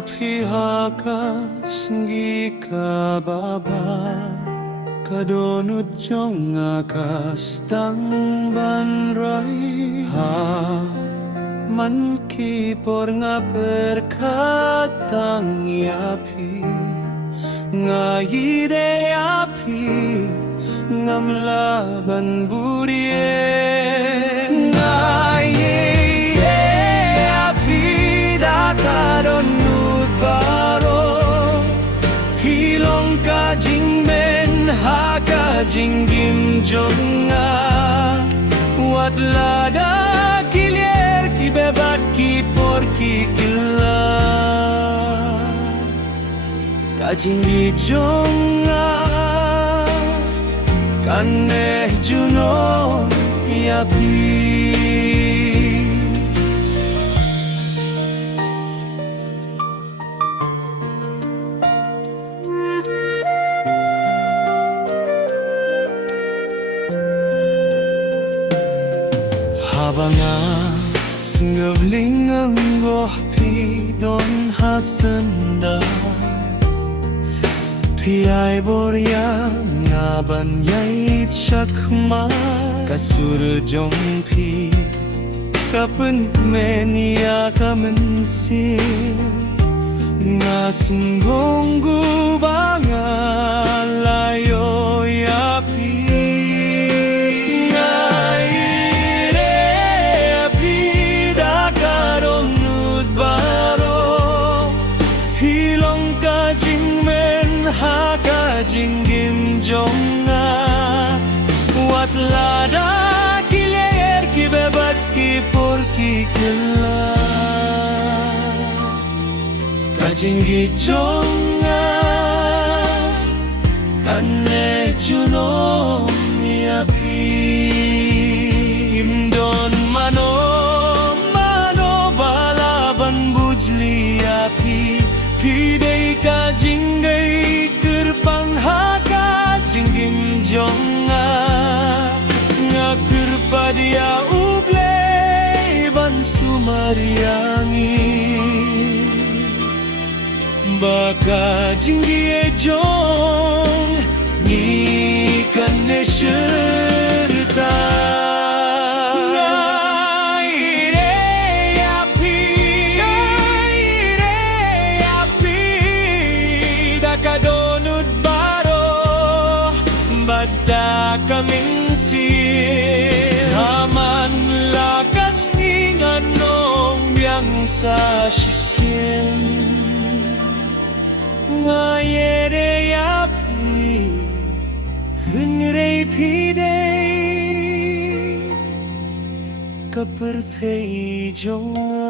pihaka senggi kababa kadonut jong akas tang banray ha man kipor nga perkatang yapi nga ide api ngam laban burie nga ide api dakadonut baro hilong ka jingmen haka jinggim jonga wat lada kilier kibebat kipor kikila kajinggi jonga kaneh juno yapi habanga sengabling ang gohpi don hasenda piay borya ngaban yait shakma kasur jongpi kapen menia kamensi ngasinggong gubanga layo yapi jinggim jonga wat lada kiler kibebat kipor kikela kajinggi jonga kanne juno miapi imdon mano balaban bujli api pidei kajinggai panghaka jinggim jonga ngakirpadia uble ban sumariangi baka jinggi jong ni kaneshirta da kaming haman lakas ningan nong biyang sa sisyen nga yere yapi hunrei pidei kapertei jonga